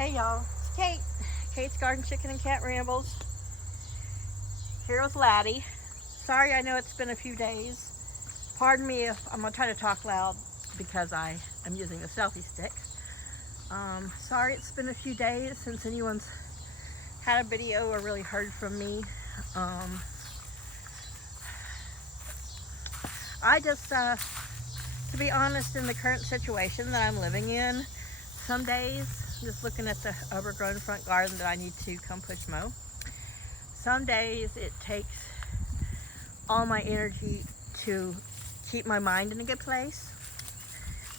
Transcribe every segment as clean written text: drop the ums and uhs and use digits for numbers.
Hey y'all, it's Kate. Kate's Garden Chicken and Cat Rambles. Here with Laddie. Sorry, I know it's been a few days. Pardon me if I'm gonna try to talk loud because I am using the selfie stick. Sorry it's been a few days since anyone's had a video or really heard from me. I just, to be honest, in the current situation that I'm living in, some days, just looking at the overgrown front garden that I need to come push mow, some days it takes all my energy to keep my mind in a good place.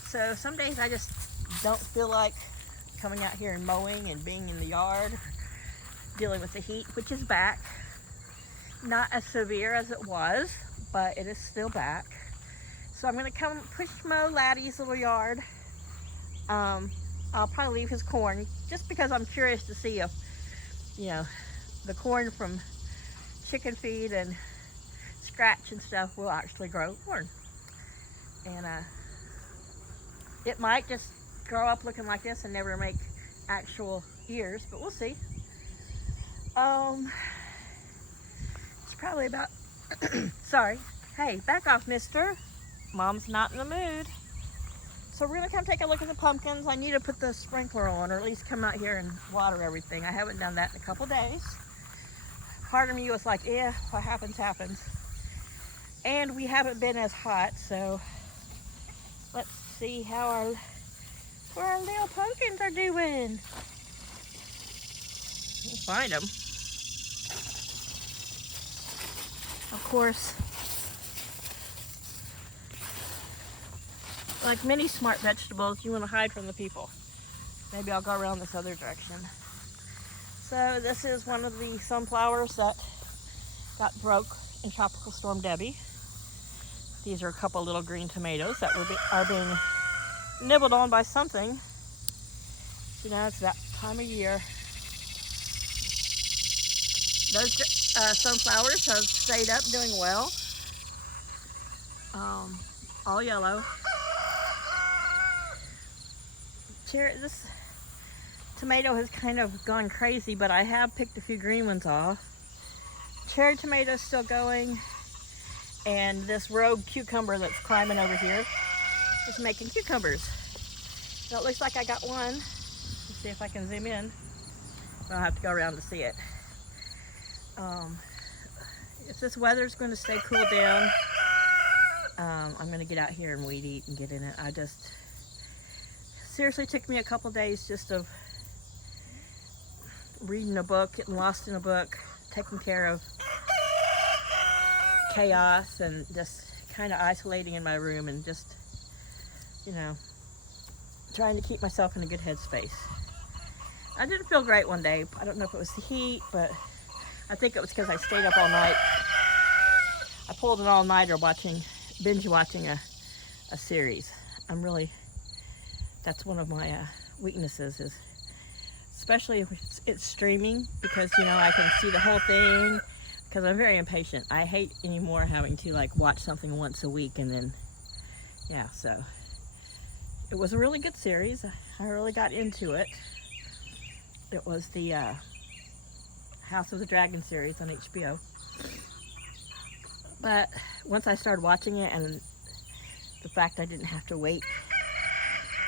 So some days I just don't feel like coming out here and mowing and being in the yard, dealing with the heat, which is back. Not as severe as it was, but it is still back. So I'm gonna come push mow Laddie's little yard. I'll probably leave his corn just because I'm curious to see if, the corn from chicken feed and scratch and stuff will actually grow corn. And it might just grow up looking like this and never make actual ears, but we'll see. It's probably about, sorry. Hey, back off, mister. Mom's not in the mood. So we're gonna come take a look at the pumpkins. I need to put the sprinkler on, or at least come out here and water everything. I haven't done that in a couple days. Part of me was like, yeah, what happens, happens. And we haven't been as hot, so let's see how our little pumpkins are doing. We'll find them. Of course, like many smart vegetables, you want to hide from the people. Maybe I'll go around this other direction. So this is one of the sunflowers that got broke in Tropical Storm Debbie. These are a couple little green tomatoes that are being nibbled on by something. It's that time of year. Those sunflowers have stayed up doing well. All yellow. This tomato has kind of gone crazy, but I have picked a few green ones off. Cherry tomato's still going, and this rogue cucumber that's climbing over here is making cucumbers. So it looks like I got one. Let's see if I can zoom in. I'll have to go around to see it. If this weather's going to stay cool down, I'm going to get out here and weed eat and get in it. Seriously took me a couple days just of reading a book, getting lost in a book, taking care of chaos, and just kind of isolating in my room and just, trying to keep myself in a good headspace. I didn't feel great one day. I don't know if it was the heat, but I think it was because I stayed up all night. I pulled an all-nighter binge watching a series. That's one of my weaknesses, is especially if it's streaming, because I can see the whole thing, because I'm very impatient. I hate anymore having to watch something once a week and then so it was a really good series. I really got into it. It was the House of the Dragon series on HBO. But once I started watching it, and the fact I didn't have to wait,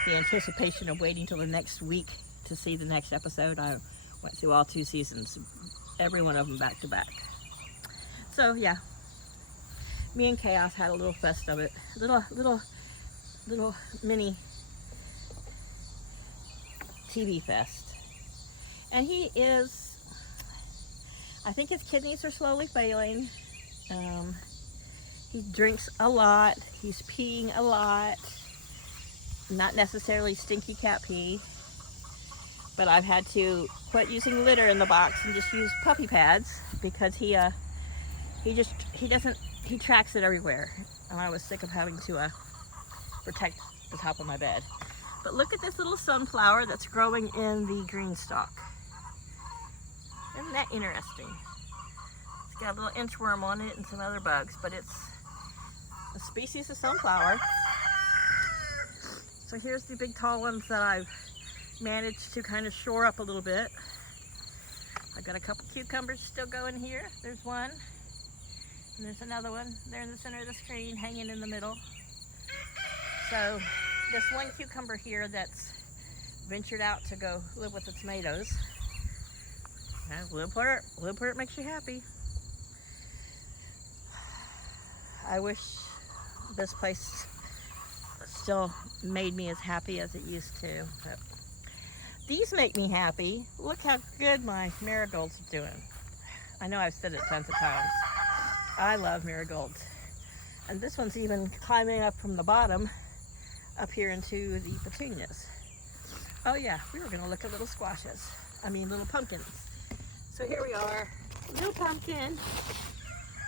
the anticipation of waiting till the next week to see the next episode, I went through all 2 seasons, every one of them back to back. So yeah, me and Chaos had a little fest of it, little mini TV fest. And I think his kidneys are slowly failing. He drinks a lot, he's peeing a lot. Not necessarily stinky cat pee, but I've had to quit using litter in the box and just use puppy pads, because he tracks it everywhere, and I was sick of having to protect the top of my bed. But look at this little sunflower that's growing in the green stalk. Isn't that interesting? It's got a little inchworm on it and some other bugs, but it's a species of sunflower. So here's the big tall ones that I've managed to kind of shore up a little bit. I've got a couple cucumbers still going here. There's one, and there's another one. They're in the center of the screen, hanging in the middle. So this one cucumber here that's ventured out to go live with the tomatoes. Live where it makes you happy. I wish this place still made me as happy as it used to. But these make me happy. Look how good my marigolds are doing. I know I've said it tons of times. I love marigolds. And this one's even climbing up from the bottom up here into the petunias. Oh yeah, we were gonna look at little squashes. Little pumpkins. So here we are, little pumpkin.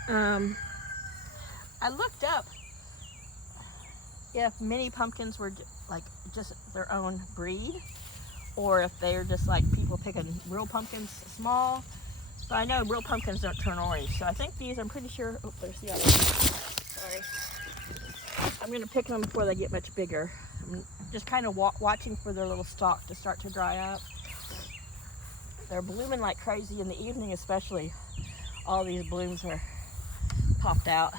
I looked up if mini pumpkins were like just their own breed, or if they're just like people picking real pumpkins small. But I know real pumpkins don't turn orange, so I think these, I'm pretty sure, oh, there's the other one. Sorry. I'm gonna pick them before they get much bigger. I'm just kind of watching for their little stalk to start to dry up. They're blooming like crazy in the evening, especially. All these blooms are popped out.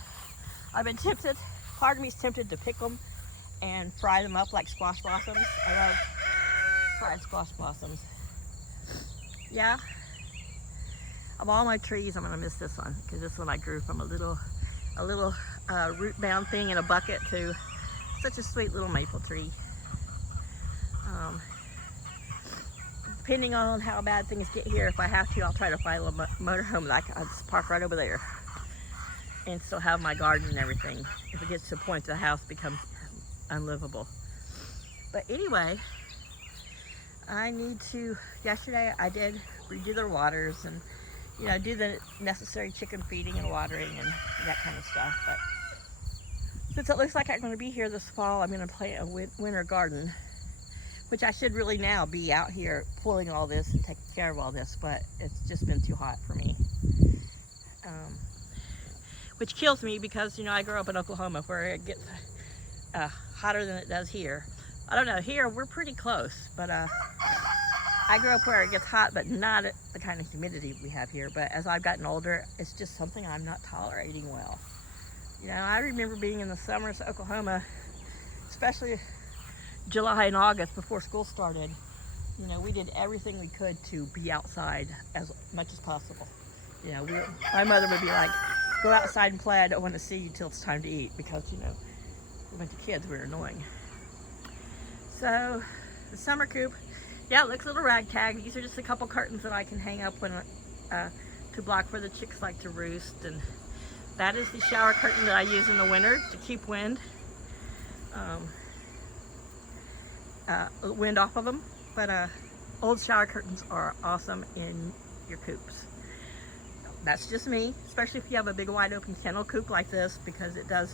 I've been tempted, part of me's tempted to pick them and fry them up like squash blossoms. I love fried squash blossoms. Yeah. Of all my trees, I'm gonna miss this one because this one I grew from a little root-bound thing in a bucket to such a sweet little maple tree. Depending on how bad things get here, if I have to, I'll try to find a motorhome that I'll just park right over there and still have my garden and everything if it gets to the point the house becomes unlivable. But anyway, I need to, yesterday I did redo their waters and do the necessary chicken feeding and watering and that kind of stuff. But since it looks like I'm going to be here this fall, I'm going to plant a winter garden, which I should really now be out here pulling all this and taking care of all this, but it's just been too hot for me. Which kills me because, I grew up in Oklahoma where it gets hotter than it does here. I don't know, here we're pretty close, but I grew up where it gets hot, but not at the kind of humidity we have here. But as I've gotten older, it's just something I'm not tolerating well. I remember being in the summers of Oklahoma, especially July and August before school started. We did everything we could to be outside as much as possible. My mother would be like, go outside and play, I don't want to see you till it's time to eat, because, a bunch of kids were annoying. So, the summer coop, yeah, it looks a little ragtag. These are just a couple curtains that I can hang up when to block where the chicks like to roost. And that is the shower curtain that I use in the winter to keep wind off of them. But old shower curtains are awesome in your coops. That's just me, especially if you have a big wide open kennel coop like this, because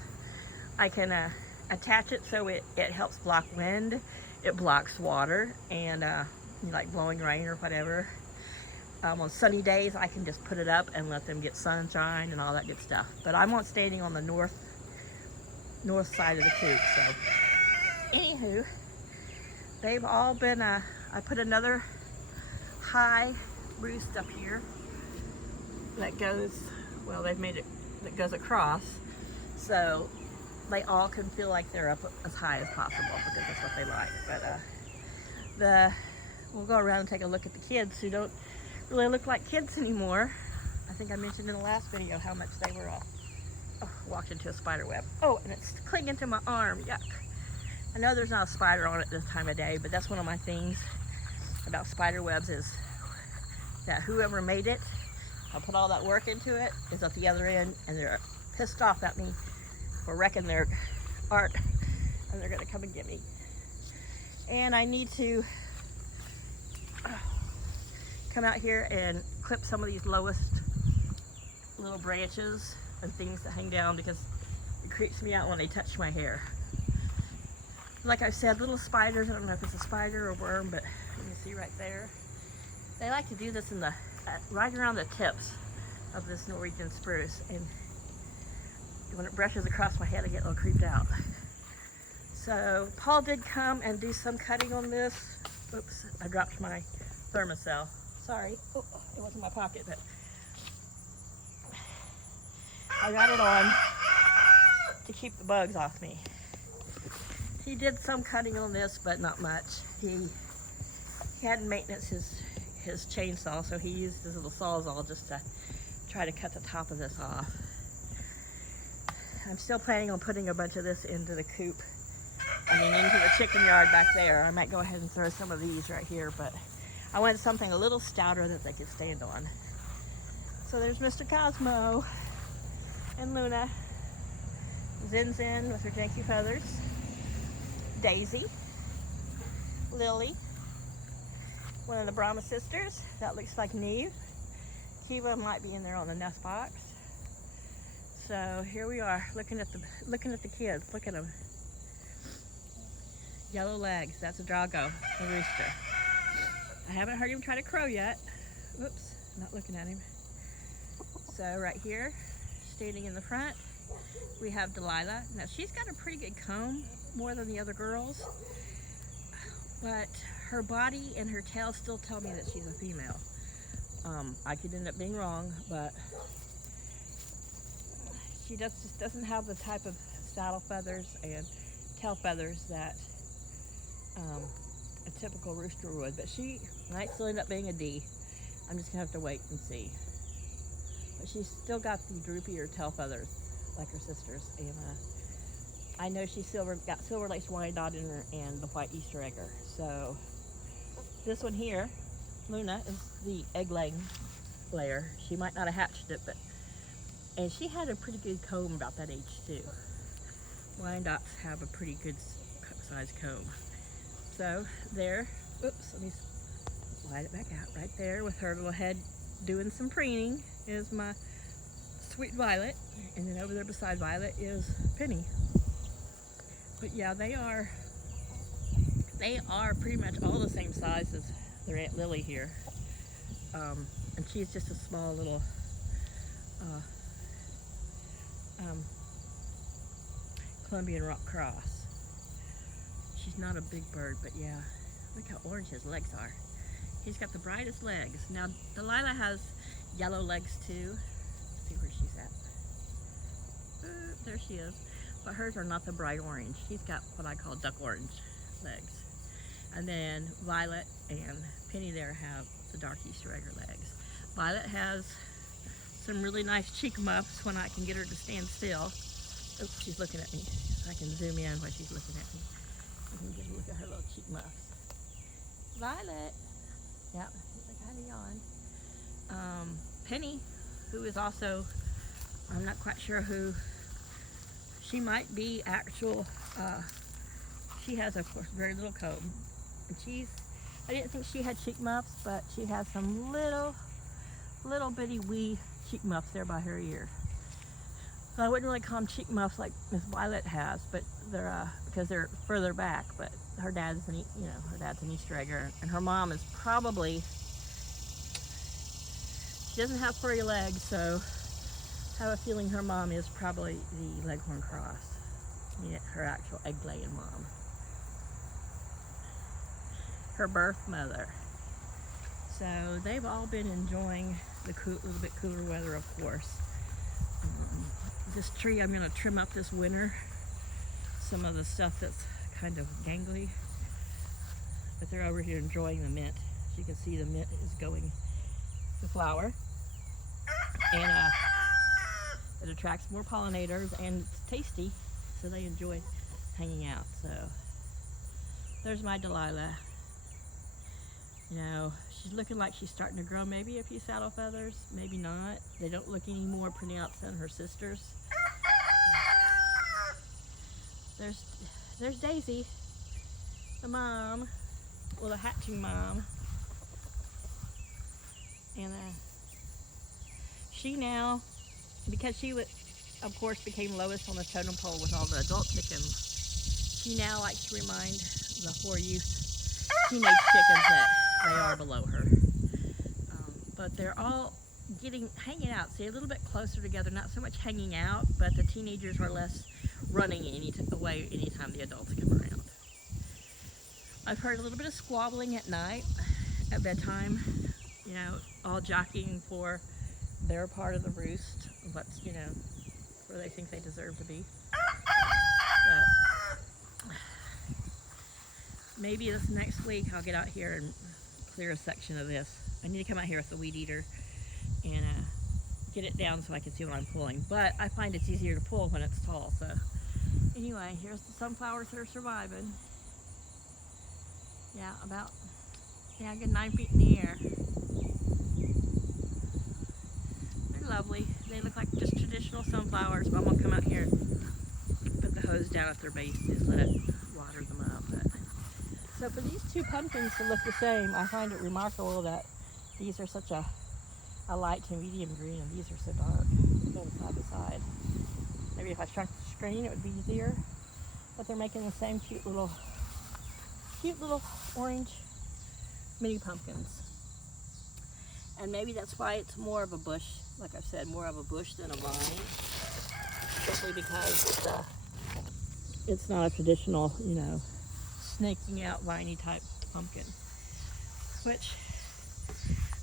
I can attach it so it helps block wind, it blocks water, and like blowing rain or whatever. On sunny days, I can just put it up and let them get sunshine and all that good stuff. But I'm standing on the north side of the coop, so anywho, they've all been, I put another high roost up here that goes, well, they've made it that goes across, so they all can feel like they're up as high as possible, because that's what they like. But we'll go around and take a look at the kids who don't really look like kids anymore. I think I mentioned in the last video how much they were walked into a spider web. Oh, and it's clinging to my arm, yuck. I know there's not a spider on it this time of day, but that's one of my things about spider webs, is that whoever made it, I put all that work into it, is at the other end, and they're pissed off at me for wrecking their art, and they're gonna come and get me. And I need to come out here and clip some of these lowest little branches and things that hang down, because it creeps me out when they touch my hair. Like I said, little spiders, I don't know if it's a spider or worm, but you can see right there. They like to do this in the right around the tips of this Norwegian spruce, and when it brushes across my head, I get a little creeped out. So Paul did come and do some cutting on this. Oops, I dropped my Thermacell. Sorry. Oh, it was in my pocket, but I got it on to keep the bugs off me. He did some cutting on this, but not much. He hadn't maintenance his chainsaw, so he used his little sawzall just to try to cut the top of this off. I'm still planning on putting a bunch of this into the coop. Into the chicken yard back there. I might go ahead and throw some of these right here, but I wanted something a little stouter that they could stand on. So there's Mr. Cosmo and Luna, Zin Zin with her janky feathers, Daisy, Lily, one of the Brahma sisters, that looks like Neve. Kiva might be in there on the nest box. So here we are, looking at the kids. Look at them. Yellow legs, that's a Drago, a rooster. I haven't heard him try to crow yet. Oops, not looking at him. So right here, standing in the front, we have Delilah. Now she's got a pretty good comb, more than the other girls, but her body and her tail still tell me that she's a female. I could end up being wrong, but she just doesn't have the type of saddle feathers and tail feathers that a typical rooster would, but she might still end up being a D. I'm just gonna have to wait and see. But she's still got the droopier tail feathers like her sisters, and I know she's got silver laced Wyandotte in her and the white Easter egger. So this one here, Luna, is the egg-laying layer. She might not have hatched it, and she had a pretty good comb about that age too. Wyandottes have a pretty good size comb. So there, oops, let me slide it back out. Right there with her little head doing some preening is my sweet Violet, and then over there beside Violet is Penny. But yeah, they are pretty much all the same size as their Aunt Lily here. And she's just a small little Colombian rock cross. She's not a big bird, but yeah, look how orange his legs are. He's got the brightest legs. Now, Delilah has yellow legs too. Let's see where she's at. There she is. But hers are not the bright orange. She's got what I call duck orange legs. And then Violet and Penny there have the dark Easter egger legs. Violet has some really nice cheek muffs when I can get her to stand still. Oops, she's looking at me. I can zoom in while she's looking at me. You can get a look at her little cheek muffs. Violet. Yep, I kind of yawn. Penny, who is also, I'm not quite sure who, she might be actual, she has, of course, very little comb. And I didn't think she had cheek muffs, but she has some little bitty wee cheek muffs there by her ear. So I wouldn't really call them cheek muffs like Miss Violet has, but they're because they're further back. But her dad's an Easter egger, and her mom is probably, she doesn't have furry legs, so I have a feeling her mom is probably the Leghorn Cross, her actual egg-laying mom, her birth mother. So they've all been enjoying the little bit cooler weather, of course. This tree I'm going to trim up this winter, some of the stuff that's kind of gangly, but they're over here enjoying the mint. As you can see, the mint is going to flower, and it attracts more pollinators, and it's tasty, so they enjoy hanging out. So there's my Delilah. You know, she's looking like she's starting to grow maybe a few saddle feathers, maybe not. They don't look any more pronounced than her sisters. There's Daisy, the mom, well, the hatching mom. And she now, because she was, of course, became lowest on the totem pole with all the adult chickens, she now likes to remind the 4 youth teenage chickens that they are below her. But they're all hanging out, see, a little bit closer together, not so much hanging out, but the teenagers are less running away anytime the adults come around. I've heard a little bit of squabbling at night, at bedtime, you know, all jockeying for their part of the roost, what's, you know, where they think they deserve to be. But maybe this next week I'll get out here and clear a section of this. I need to come out here with the weed eater and get it down so I can see what I'm pulling. But I find it's easier to pull when it's tall. So anyway, here's the sunflowers that are surviving. Yeah, about, yeah, a good 9 feet in the air. They're lovely. They look like just traditional sunflowers, but I'm gonna come out here and put the hose down at their base, just let it water them up. But, so for these two pumpkins to look the same, I find it remarkable that these are such a light to medium green, and these are so dark, going side by side. Maybe if I shrunk the screen, it would be easier. But they're making the same cute little orange mini pumpkins. And maybe that's why it's more of a bush, like I said, more of a bush than a vine. Simply because it's not a traditional, you know, snaking out viney type pumpkin. Which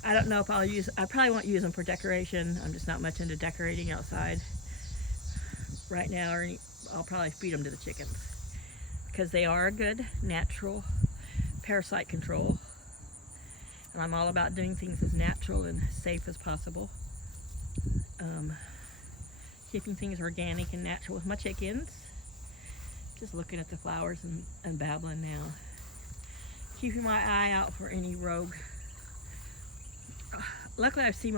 I don't know if I'll use. I probably won't use them for decoration. I'm just not much into decorating outside right now, or I'll probably feed them to the chickens because they are a good natural parasite control. And I'm all about doing things as natural and safe as possible. Keeping things organic and natural with my chickens. Just looking at the flowers and babbling now. Keeping my eye out for any rogue. Luckily I've seen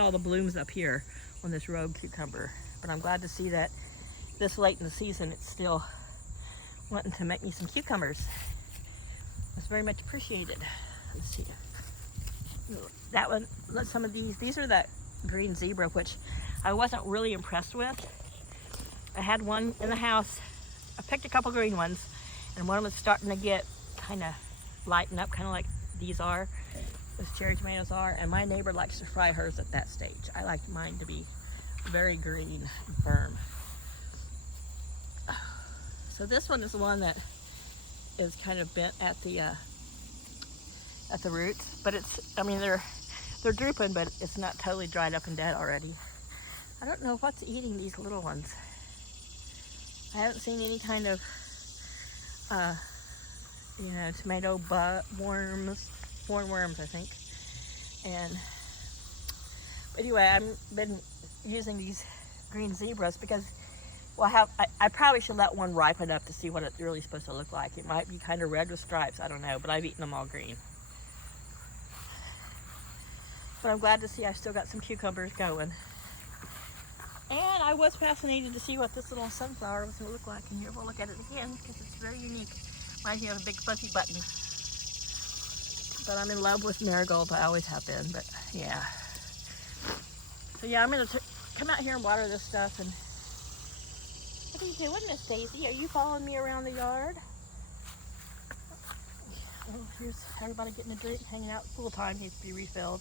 all the blooms up here on this rogue cucumber. But I'm glad to see that this late in the season it's still wanting to make me some cucumbers. That's very much appreciated. Let's see. That one, some of these are that green zebra, which I wasn't really impressed with. I had one in the house. I picked a couple green ones, and one was starting to get kind of lighten up, kind of like these are, those cherry tomatoes are, and my neighbor likes to fry hers at that stage. I like mine to be very green and firm. So this one is the one that is kind of bent at the roots, but it's, I mean, they're drooping, but it's not totally dried up and dead already. I don't know what's eating these little ones. I haven't seen any kind of, you know, tomato worms, I think. And anyway, I've been using these green zebras because, well, I probably should let one ripen up to see what it's really supposed to look like. It might be kind of red with stripes, I don't know, but I've eaten them all green. But I'm glad to see I've still got some cucumbers going. And I was fascinated to see what this little sunflower was going to look like. And here we'll look at it again because it's very unique. Reminds me of a big fuzzy button. But I'm in love with marigolds. I always have been, but yeah. So yeah, I'm going to come out here and water this stuff. And what are you doing, Miss Daisy? Are you following me around the yard? Oh, here's everybody getting a drink, hanging out. Full time needs to be refilled.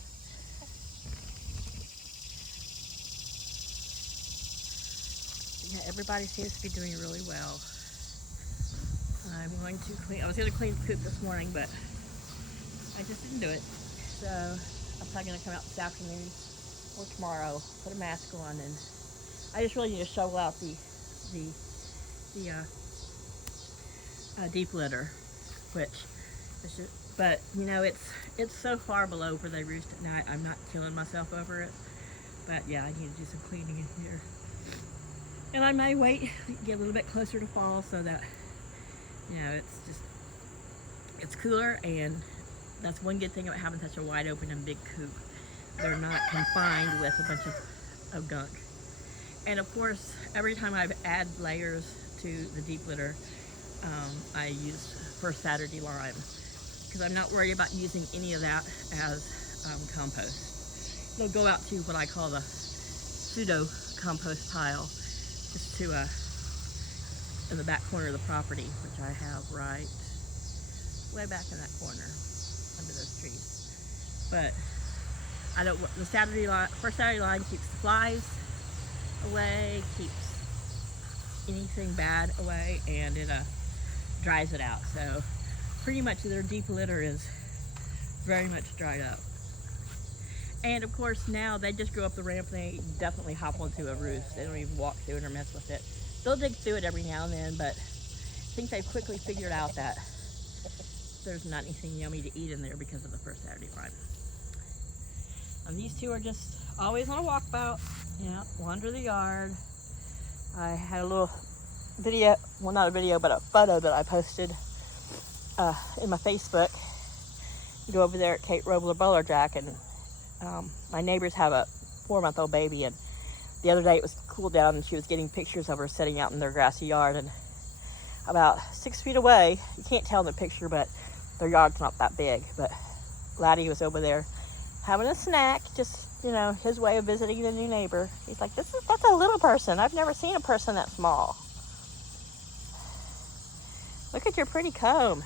Yeah, everybody seems to be doing really well. I'm going to clean. I was going to clean the coop this morning, but I just didn't do it. So I'm probably going to come out this afternoon or tomorrow, put a mask on, and I just really need to shovel out the deep litter, which is just, but you know, it's so far below where they roost at night. I'm not killing myself over it, but yeah, I need to do some cleaning in here. And I may wait, get a little bit closer to fall so that, you know, it's cooler, and that's one good thing about having such a wide open and big coop. They're not confined with a bunch of gunk. And of course, every time I've added layers to the deep litter, I use First Saturday lime, because I'm not worried about using any of that as compost. They'll go out to what I call the pseudo compost pile, just to in the back corner of the property, which I have right way back in that corner under those trees. But I don't. The First Saturday line keeps the flies away, keeps anything bad away, and it dries it out. So pretty much their deep litter is very much dried up. And of course now they just go up the ramp and they definitely hop onto a roof. They don't even walk through it or mess with it. They'll dig through it every now and then, but I think they've quickly figured out that there's not anything yummy to eat in there because of the first Saturday run. And these two are just always on a walkabout. Yeah, wander the yard. I had a little video, well not a video, but a photo that I posted in my Facebook. You go over there at Kate Robler Bowler Jack, and my neighbors have a 4-month-old baby, and the other day it was cooled down and she was getting pictures of her sitting out in their grassy yard, and about 6 feet away, you can't tell in the picture, but their yard's not that big, but Laddie was over there having a snack, just, you know, his way of visiting the new neighbor. He's like, that's a little person. I've never seen a person that small. Look at your pretty comb.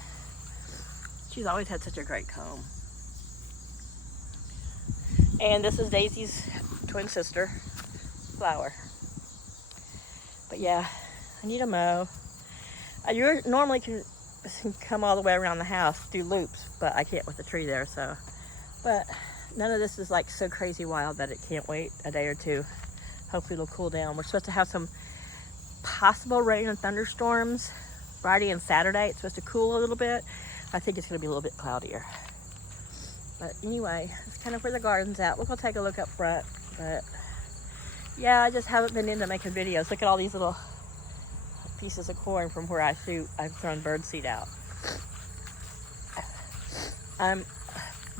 She's always had such a great comb. And this is Daisy's twin sister, Flower. But yeah, I need a mow. You normally can come all the way around the house, do loops, but I can't with the tree there, so. But none of this is like so crazy wild that it can't wait a day or two. Hopefully it'll cool down. We're supposed to have some possible rain and thunderstorms Friday and Saturday. It's supposed to cool a little bit. I think it's gonna be a little bit cloudier. But anyway, it's kind of where the garden's at. We'll go take a look up front. But yeah, I just haven't been into making videos. Look at all these little pieces of corn from where I've thrown birdseed out. I'm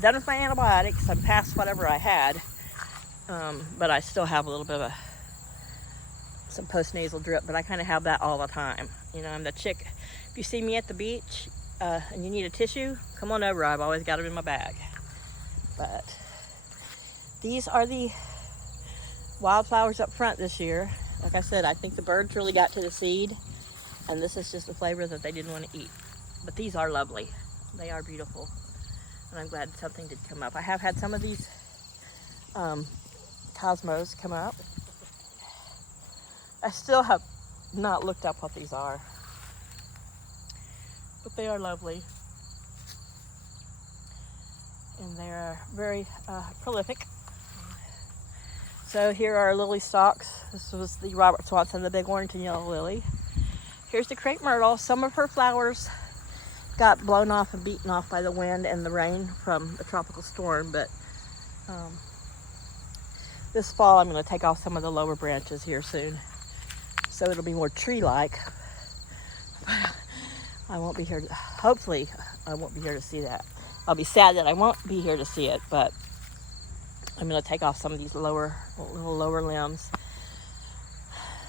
done with my antibiotics. I'm past whatever I had. But I still have a little bit of some postnasal drip, but I kind of have that all the time. You know, I'm the chick. If you see me at the beach and you need a tissue, come on over. I've always got them in my bag. But these are the wildflowers up front this year. Like I said, I think the birds really got to the seed, and this is just a flavor that they didn't want to eat. But these are lovely. They are beautiful, and I'm glad something did come up. I have had some of these cosmos come up. I still have not looked up what these are, but they are lovely. And they're very prolific. So here are lily stalks. This was the Robert Swanson, the big orange and yellow lily. Here's the crepe myrtle. Some of her flowers got blown off and beaten off by the wind and the rain from the tropical storm, but this fall I'm going to take off some of the lower branches here soon, so it'll be more tree-like. I won't be here to, hopefully I won't be here to see that. I'll be sad that I won't be here to see it, but I'm going to take off some of these little lower limbs,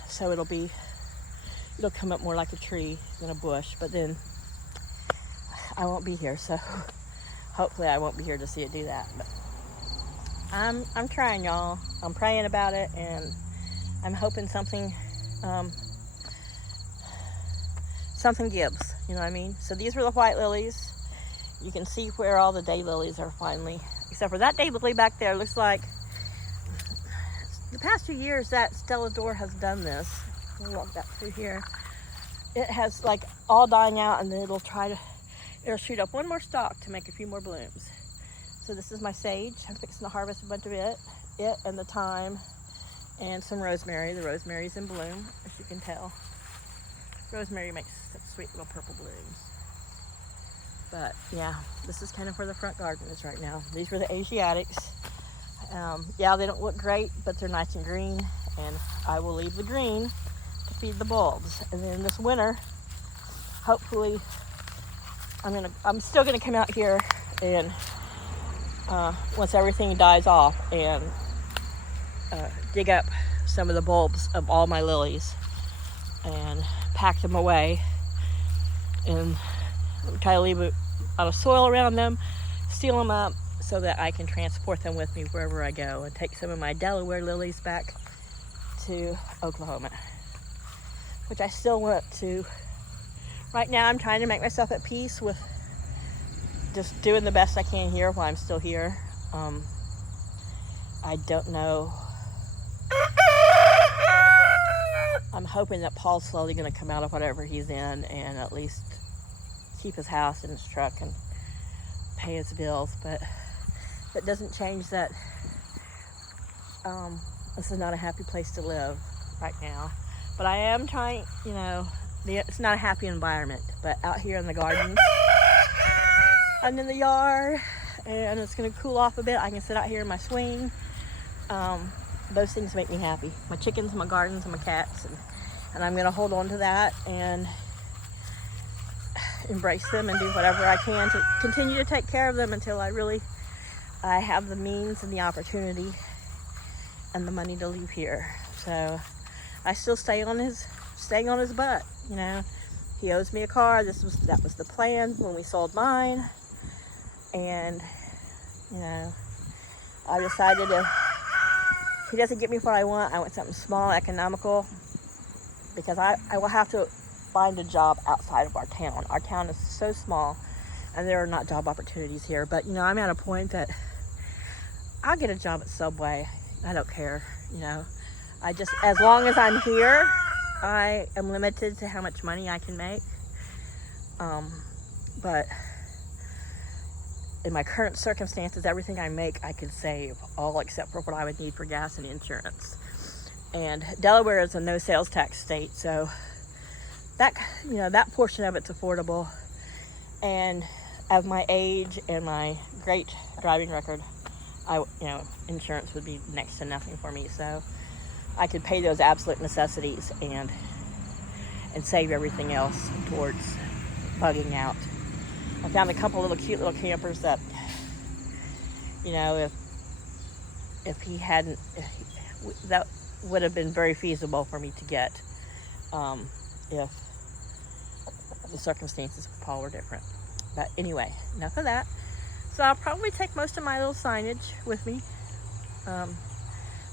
so it'll come up more like a tree than a bush. But then I won't be here, so hopefully I won't be here to see it do that. But I'm trying, y'all. I'm praying about it, and I'm hoping something gives. You know what I mean? So these were the white lilies. You can see where all the daylilies are finally, except for that daylily back there. Looks like the past 2 years that Stella D'Or has done this. We'll walk that through here. It has like all dying out, and then it'll shoot up one more stalk to make a few more blooms. So this is my sage. I'm fixing to harvest a bunch of it and the thyme, and some rosemary. The rosemary's in bloom, as you can tell. Rosemary makes such sweet little purple blooms. But yeah, this is kind of where the front garden is right now. These were the Asiatics. Yeah, they don't look great, but they're nice and green, and I will leave the green to feed the bulbs. And then this winter, hopefully, I'm still gonna come out here and once everything dies off, and dig up some of the bulbs of all my lilies and pack them away, and try to leave a lot of soil around them, seal them up so that I can transport them with me wherever I go, and take some of my Delaware lilies back to Oklahoma, which I still want to. Right now I'm trying to make myself at peace with just doing the best I can here while I'm still here. I don't know. I'm hoping that Paul's slowly going to come out of whatever he's in and at least keep his house and his truck and pay his bills, but that doesn't change that this is not a happy place to live right now. But I am trying, you know, it's not a happy environment, but out here in the garden and in the yard, and it's going to cool off a bit. I can sit out here in my swing. Those things make me happy. My chickens, my gardens, and my cats, and I'm going to hold on to that and embrace them and do whatever I can to continue to take care of them until I have the means and the opportunity and the money to leave here. So I still staying on his butt, you know. He owes me a car. That was the plan when we sold mine. And, you know, I decided if he doesn't get me what I want something small, economical, because I will have to find a job outside of our town. Our town is so small and there are not job opportunities here. But, you know, I'm at a point that I'll get a job at Subway. I don't care, you know. As long as I'm here, I am limited to how much money I can make. But in my current circumstances, everything I make, I could save, all except for what I would need for gas and insurance. And Delaware is a no sales tax state, so that, you know, that portion of it's affordable. And of my age and my great driving record, insurance would be next to nothing for me. So I could pay those absolute necessities and save everything else towards bugging out. I found a couple little cute little campers that, you know, that would have been very feasible for me to get if the circumstances with Paul were different. But anyway, enough of that. So I'll probably take most of my little signage with me,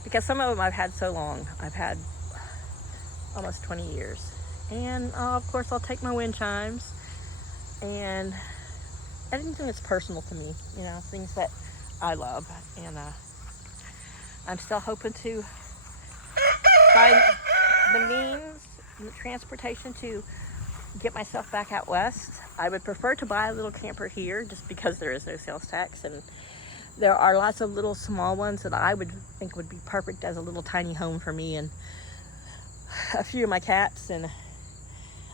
because some of them I've had so long. I've had almost 20 years. And of course I'll take my wind chimes and anything that's personal to me, you know, things that I love. And I'm still hoping to find the means and the transportation to get myself back out west. I would prefer to buy a little camper here just because there is no sales tax, and there are lots of little small ones that I would think would be perfect as a little tiny home for me and a few of my cats. And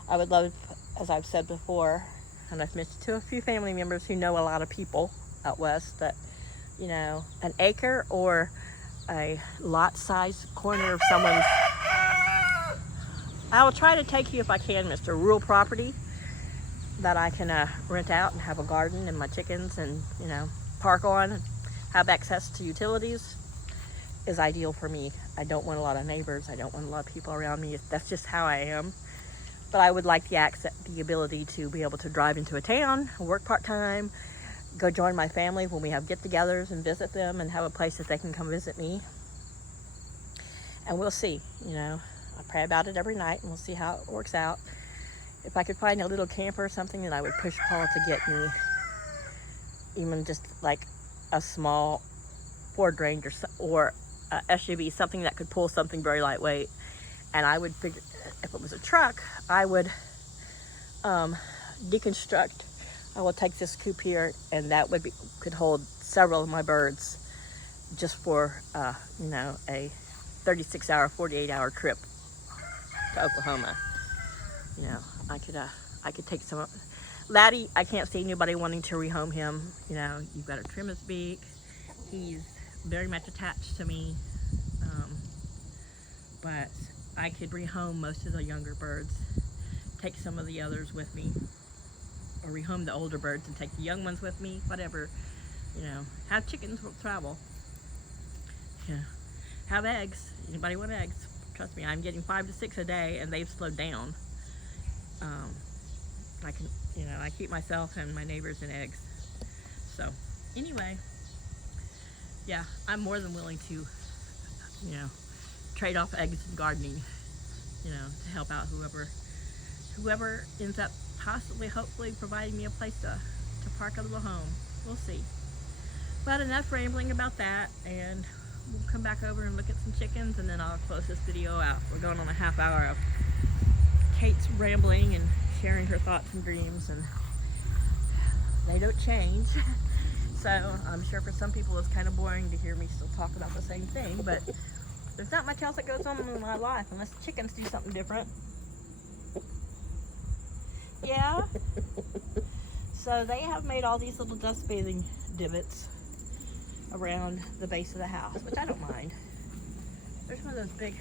I would love, as I've said before, and I've mentioned to a few family members who know a lot of people out west, that, you know, an acre or a lot-sized corner of someone's, I will try to take you, if I can, Mr. Rural property that I can rent out and have a garden and my chickens and, you know, park on and have access to utilities is ideal for me. I don't want a lot of neighbors. I don't want a lot of people around me. That's just how I am. But I would like the ability to be able to drive into a town, work part-time, go join my family when we have get-togethers and visit them and have a place that they can come visit me. And we'll see, you know. I pray about it every night and we'll see how it works out. If I could find a little camper or something, that I would push Paul to get me, even just like a small Ford Ranger or a SUV, something that could pull something very lightweight. And I would figure, if it was a truck, I would deconstruct. I will take this coop here, and that could hold several of my birds, just for you know, a 36-hour, 48-hour trip to Oklahoma. You know, I could take some. Laddie, I can't see anybody wanting to rehome him. You know, you've got to trim his beak. He's very much attached to me, but I could rehome most of the younger birds, take some of the others with me, or rehome the older birds and take the young ones with me, whatever. You know, have chickens will travel. Yeah, have eggs. Anybody want eggs? Trust me, I'm getting 5 to 6 a day, and they've slowed down. I can, you know, I keep myself and my neighbors in eggs. So, anyway, yeah, I'm more than willing to, you know, trade off eggs and gardening, you know, to help out whoever ends up possibly, hopefully, providing me a place to park a little home. We'll see. But enough rambling about that, and we'll come back over and look at some chickens, and then I'll close this video out. We're going on a half hour of Kate's rambling and sharing her thoughts and dreams, and they don't change. So I'm sure for some people it's kind of boring to hear me still talk about the same thing, but there's not much else that goes on in my life unless chickens do something different. Yeah. So they have made all these little dust bathing divots around the base of the house, which I don't mind. There's one of those big,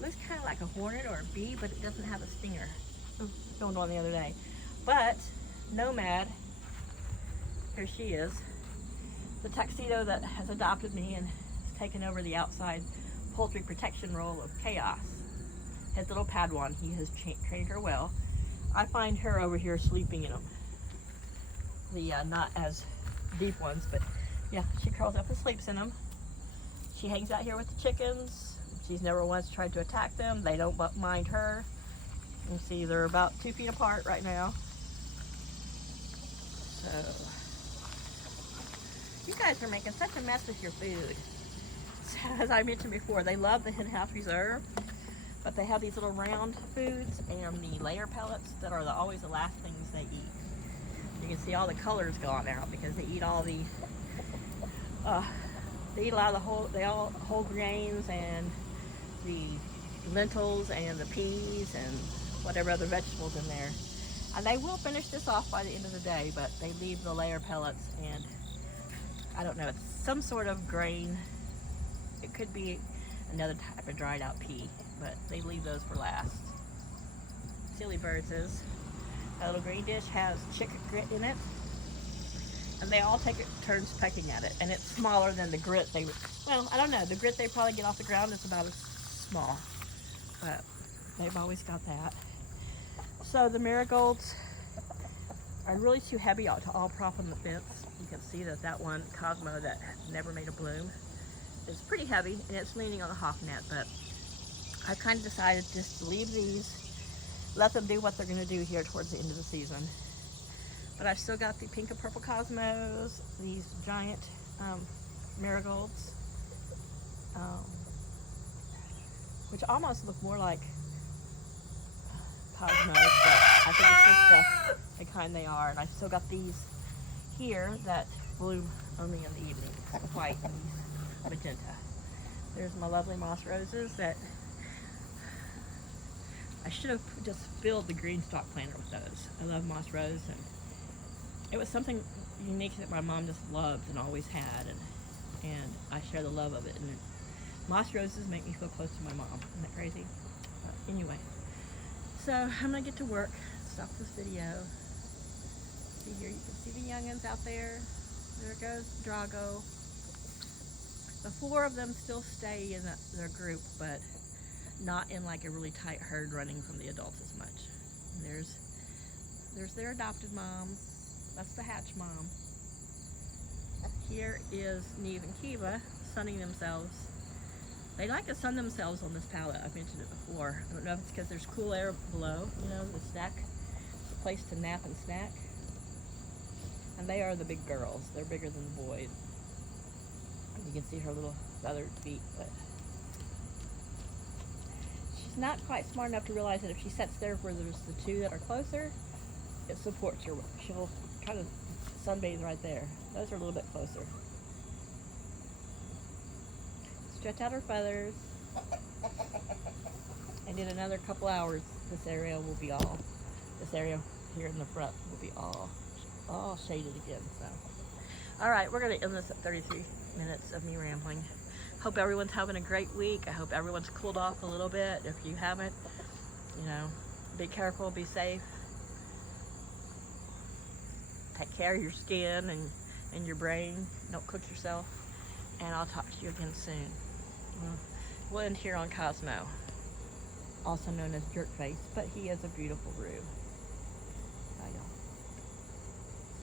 looks kind of like a hornet or a bee, but it doesn't have a stinger. Filmed one the other day. But Nomad, here she is, the tuxedo that has adopted me and has taken over the outside poultry protection role of Chaos. His little Padawan, he has trained her well. I find her over here sleeping in them. The not as deep ones, but yeah, she curls up and sleeps in them. She hangs out here with the chickens. She's never once tried to attack them. They don't mind her. You see, they're about 2 feet apart right now. So, you guys are making such a mess with your food. So, as I mentioned before, they love the Hen House Reserve, but they have these little round foods and the layer pellets that are always the last things they eat. You can see all the colors gone out because they eat all the, they eat a lot of whole grains and the lentils and the peas and whatever other vegetables in there. And they will finish this off by the end of the day, but they leave the layer pellets and I don't know, it's some sort of grain. It could be another type of dried out pea, but they leave those for last. Silly Birds is. That little green dish has chicken grit in it, and they all take turns pecking at it, and it's smaller than the grit they, well, I don't know, the grit they probably get off the ground is about as small, but they've always got that. So the marigolds are really too heavy to all prop on the fence. You can see that that one Cosmo that never made a bloom is pretty heavy, and it's leaning on the hawk net, but I kind of decided just to leave these, let them do what they're going to do here towards the end of the season. But I've still got the pink and purple Cosmos, these giant marigolds, which almost look more like Cosmos, but I think it's just the kind they are. And I've still got these here that bloom only in the evening, white and magenta. There's my lovely moss roses that I should have just filled the green stalk planter with those. I love moss rose, and it was something unique that my mom just loved and always had, and I share the love of it. And moss roses make me feel close to my mom. Isn't that crazy? But anyway, so I'm gonna get to work. Stop this video. See here, you can see the youngins out there. There goes Drago. The 4 of them still stay in their group, but not in like a really tight herd running from the adults as much. And there's their adopted mom. That's the hatch mom. Here is Neve and Kiva sunning themselves. They like to sun themselves on this pallet. I've mentioned it before. I don't know if it's because there's cool air below, you know, the snack, the place to nap and snack. And they are the big girls. They're bigger than the boys. You can see her little feathered feet, but she's not quite smart enough to realize that if she sits there where there's the 2 that are closer, it supports her. She'll try to sunbathe right there. Those are a little bit closer. Stretch out her feathers, and in another couple hours, this area here in the front will be all shaded again. So, all right, we're gonna end this at 33 minutes of me rambling. Hope everyone's having a great week. I hope everyone's cooled off a little bit. If you haven't, you know, be careful, be safe. Take care of your skin and your brain. Don't cook yourself. And I'll talk to you again soon. We'll end here on Cosmo, also known as Jerkface, but he is a beautiful roo.